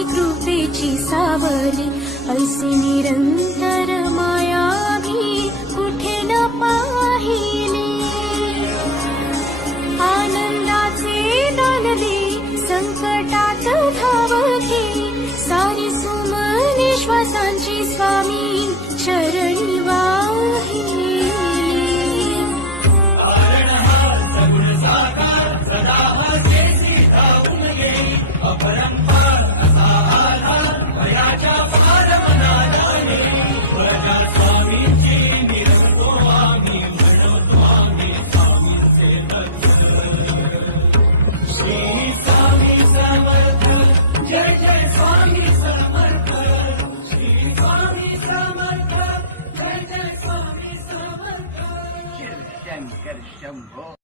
स्वामी कृपेची सावली, ऐसी निरंतर माया भी कुठे न पाहिली. आनंदाचे दान दे, संकटात धावते, सारी सुमने श्वासांची स्वामी चरणी वाहिली. शंकर शंभो.